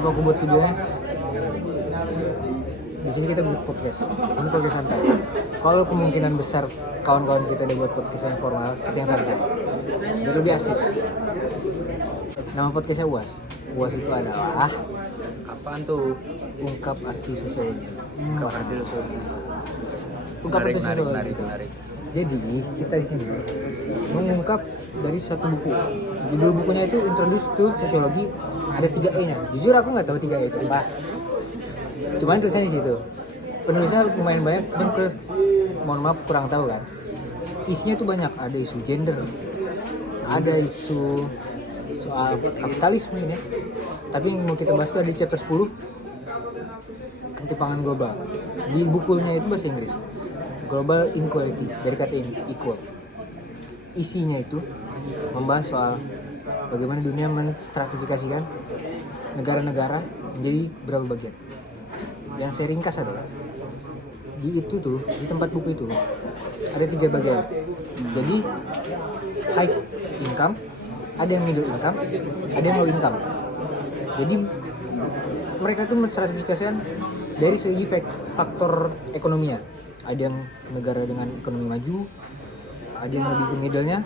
Kenapa aku buat videonya? Di sini kita buat podcast. Ini podcast santai. Kalau kemungkinan besar kawan-kawan kita udah buat podcast yang formal, kita yang santai. Jadi lebih asik. Nama podcastnya UAS. UAS itu adalah Apaan tuh? ungkap arti sosiologi. Ungkap arti sosiologi. Ungkap arti sosiologi. Menarik. Jadi kita di sini mengungkap dari satu buku. Judul bukunya itu Introduce to Sociology. Ada 3 E-nya. Jujur aku nggak tahu 3 E itu apa. Cuman tulisannya di situ. Penulisnya lumayan banyak dan mohon maaf kurang tahu kan. Isinya tuh banyak. Ada isu gender, ada isu soal kapitalisme ini. Tapi yang mau kita bahas tuh ada di chapter 10 ketimpangan global. Di bukunya itu bahasa Inggris. Global Inequality dari kata equal. Isinya itu membahas soal bagaimana dunia menstratifikasikan negara-negara menjadi berapa bagian. Yang saya ringkas adalah di tempat buku itu ada 3 bagian. Jadi high income, ada yang middle income, ada yang low income. Jadi mereka tuh menstratifikasikan dari segi faktor ekonominya. Ada yang negara dengan ekonomi maju, ada yang lebih ke middle-nya.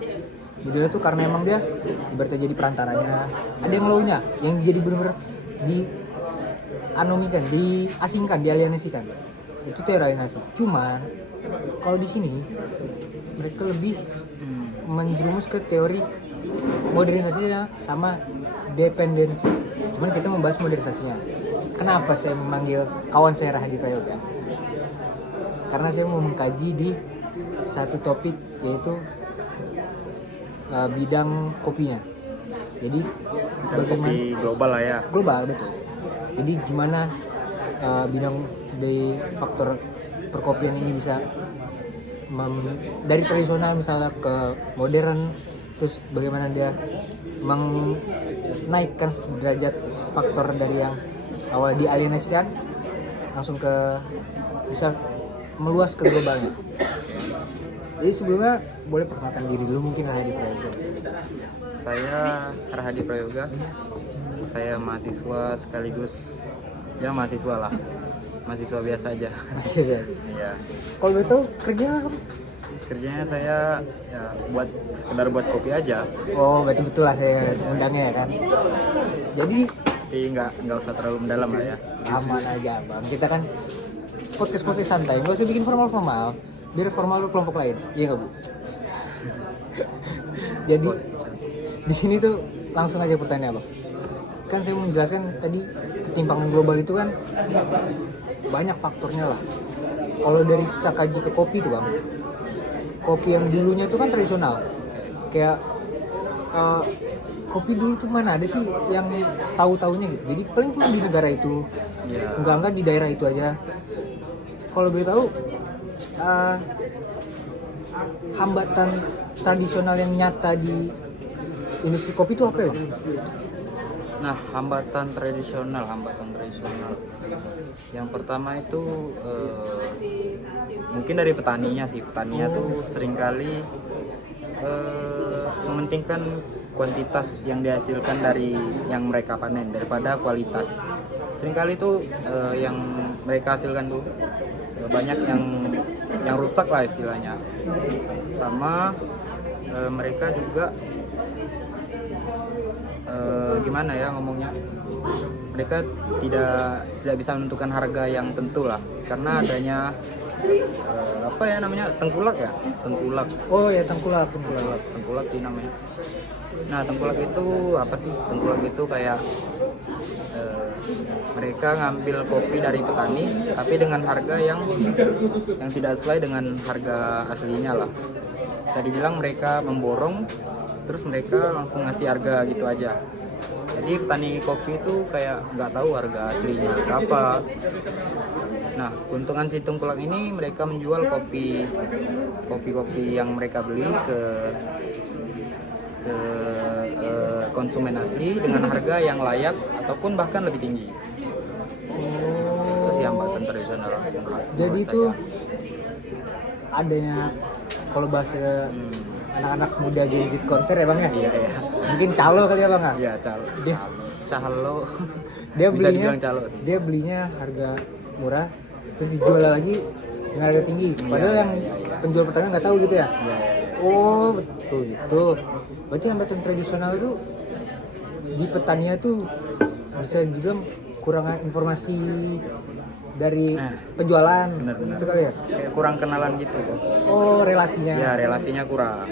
Middle itu karena emang dia ibaratnya jadi perantaranya. Ada yang low-nya, yang jadi benar-benar diasingkan, dialienasikan. Itu alienasi. Cuman kalau di sini mereka lebih menjerumus ke teori modernisasinya sama dependensi. Cuman kita membahas modernisasinya. Kenapa saya memanggil kawan saya Rahadi Prayoga? Karena saya mau mengkaji di satu topik yaitu bidang kopinya. Jadi bagaimana kopi global lah ya. Global betul. Jadi gimana bidang dari faktor perkopian ini bisa dari tradisional misalnya ke modern, terus bagaimana dia menaikkan derajat faktor dari yang awal dialienasikan langsung ke bisa meluas ke globalnya. Jadi sebelumnya boleh perkenalkan diri dulu mungkin Rahadi Prayoga. Saya Rahadi Prayoga. Saya mahasiswa sekaligus ya mahasiswa lah. Mahasiswa biasa aja. Mahasiswa. Iya. Kalau betul kerja apa? Kerjanya saya ya sekedar buat kopi aja. Oh, berarti betul lah saya undangnya ya kan. Jadi nggak usah terlalu mendalam lah ya. Aman aja bang. Kita kan podcast santai, nggak usah bikin formal. Biar formal lu kelompok lain, iya nggak bu? Jadi di sini tuh langsung aja pertanyaan bang. Kan saya mau menjelaskan tadi ketimpangan global itu kan banyak faktornya lah. Kalau dari kita kaji ke kopi tuh bang, kopi yang dulunya itu kan tradisional, kayak kopi dulu tuh mana ada sih yang tahu-tahunya gitu. Jadi paling cuma di negara itu, enggak di daerah itu aja. Kalau boleh tahu hambatan tradisional yang nyata di industri kopi itu apa ya? Nah, hambatan tradisional. Yang pertama itu mungkin dari petaninya sih. Petaninya tuh seringkali mementingkan kuantitas yang dihasilkan dari yang mereka panen daripada kualitas. Seringkali tuh yang mereka hasilkan tuh banyak yang rusak lah istilahnya. Sama mereka juga gimana ya ngomongnya, mereka tidak bisa menentukan harga yang tentu lah karena adanya tengkulak. Oh ya tengkulak sih namanya. Nah, tengkulak itu apa sih? Tengkulak itu kayak mereka ngambil kopi dari petani tapi dengan harga yang tidak sesuai dengan harga aslinya lah. Bisa dibilang mereka memborong terus mereka langsung ngasih harga gitu aja. Jadi petani kopi itu kayak nggak tahu harga aslinya berapa. Nah, keuntungan si tengkulak ini mereka menjual kopi yang mereka beli ke konsumen asli dengan harga yang layak ataupun bahkan lebih tinggi. Itu sih hambatan tradisional. Jadi itu adanya kalau bahasa anak-anak muda Gen Z konser ya bang ya? Iya. Mungkin calo kali ya bang ya? Iya, calo. Dia bisa belinya dibilang calo. dia belinya harga murah terus dijual lagi dengan harga tinggi. Padahal yang penjual petani nggak tahu gitu ya. Iya. Oh betul gitu. Berarti hambatan tradisional itu di petaninya tuh bisa dibilang kurangan informasi dari penjualan. Benar-benar. Itu kali ya. Kayak kurang kenalan gitu. Oh relasinya. Ya relasinya kurang.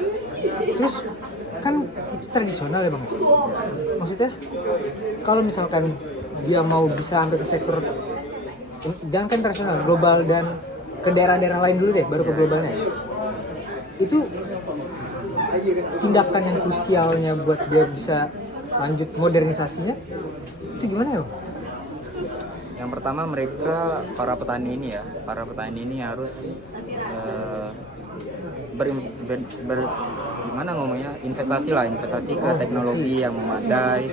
Terus kan itu tradisional ya bang. Maksudnya kalau misalkan dia mau bisa sampai ke sektor jangan kan tradisional, global dan ke daerah-daerah lain dulu deh, baru ke globalnya. Itu tindakan yang krusialnya buat dia bisa lanjut modernisasinya itu gimana ya bang? Yang pertama mereka para petani ini harus gimana ngomongnya, investasi ke teknologi yang memadai.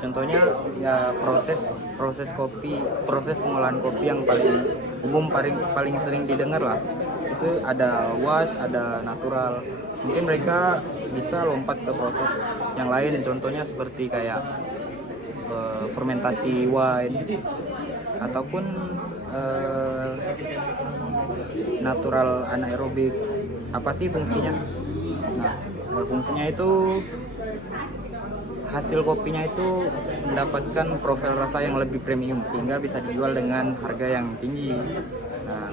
Contohnya ya proses pengolahan kopi yang paling umum, paling sering didengar lah, itu ada wash, ada natural. Mungkin mereka bisa lompat ke proses yang lain, contohnya seperti kayak fermentasi wine ataupun natural anaerobik. Apa sih fungsinya? Nah, fungsinya itu hasil kopinya itu mendapatkan profil rasa yang lebih premium sehingga bisa dijual dengan harga yang tinggi. Nah,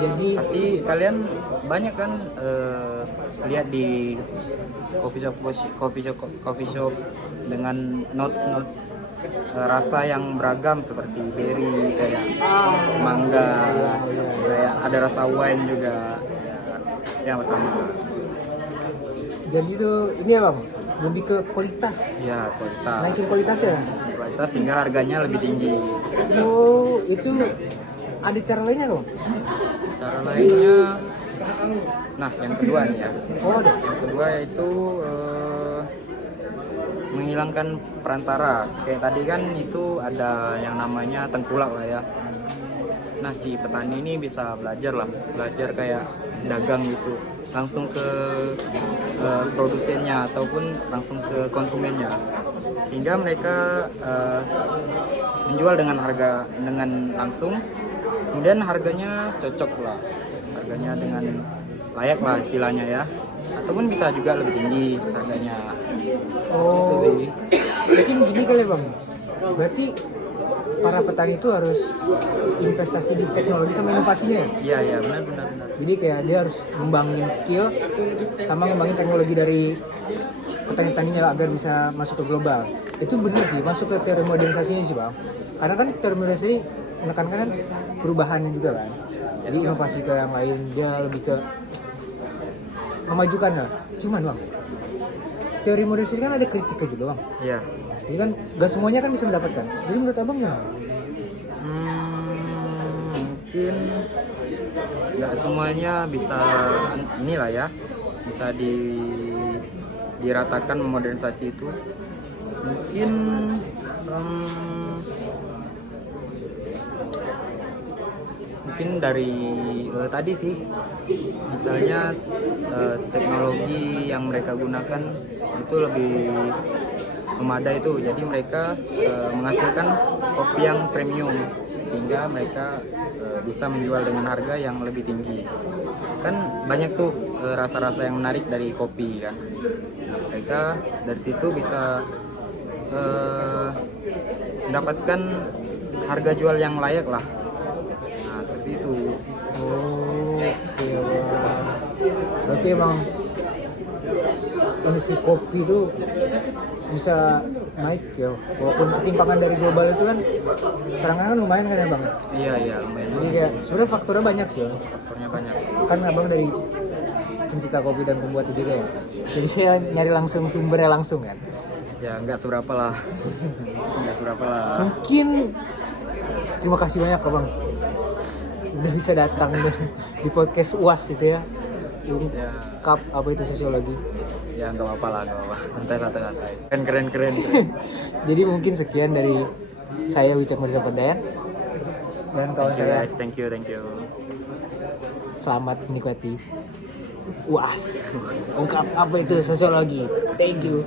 Jadi pasti kalian banyak kan lihat di coffee shop dengan notes rasa yang beragam seperti berry, kayak mangga, kayak ada rasa wine juga. Ya, yang pertama. jadi tuh ini ya bang, lebih ke kualitas, Ya, kualitas. naikin kualitasnya. Kualitas sehingga harganya lebih tinggi. Oh itu ada cara lainnya bang? Cara lainnya, nah yang kedua nih ya. Oh ada. Yang kedua yaitu menghilangkan perantara. Kayak tadi kan itu ada yang namanya tengkulak lah ya. Nah si petani ini bisa belajar kayak dagang gitu, langsung ke produsennya ataupun langsung ke konsumennya, sehingga mereka menjual dengan harga langsung, kemudian harganya cocok lah, harganya dengan layak lah istilahnya ya, ataupun bisa juga lebih tinggi harganya. Oh mungkin gini kali ya bang, berarti para petani itu harus investasi di teknologi sama inovasinya ya? Iya benar. Jadi kayak dia harus ngembangin skill sama ngembangin teknologi dari petani-petaninya agar bisa masuk ke global. Itu benar sih, masuk ke teori modernisasinya sih bang. Karena kan teori modernisasi menekankan kan perubahannya juga kan. Jadi inovasi ke yang lain, dia lebih ke memajukan lah. Cuman bang, teori modernisasi kan ada kritiknya juga bang. Iya. Jadi kan gak semuanya kan bisa mendapatkan. Jadi menurut abang gimana? Mungkin nggak semuanya bisa inilah ya, bisa diratakan modernisasi itu. Mungkin dari tadi sih, misalnya teknologi yang mereka gunakan itu lebih memadai itu, jadi mereka menghasilkan kopi yang premium sehingga mereka bisa menjual dengan harga yang lebih tinggi. Kan banyak tuh rasa-rasa yang menarik dari kopi kan, mereka dari situ bisa mendapatkan harga jual yang layak lah. Nah seperti itu. Oh, oke bang. Berarti emang industri kopi itu bisa naik ya, walaupun ketimpangan dari global itu kan serangan kan lumayan kan ya bang. Iya lumayan. Jadi kayak sebenarnya faktornya banyak sih bang. Faktornya banyak. Kan abang dari pencinta kopi dan pembuat juga ya, jadi saya nyari langsung sumbernya langsung kan. Ya nggak seberapa lah. Mungkin terima kasih banyak bang udah bisa datang di podcast UAS itu ya, ungkap apa itu sosiologi. Ya nggak apa-apa lah, santai. Keren. Jadi mungkin sekian dari saya Wicak Mirza Pedayan dan kawan saya. Thank you. Selamat menikmati UAS. Ungkap apa itu sosiologi. Thank you.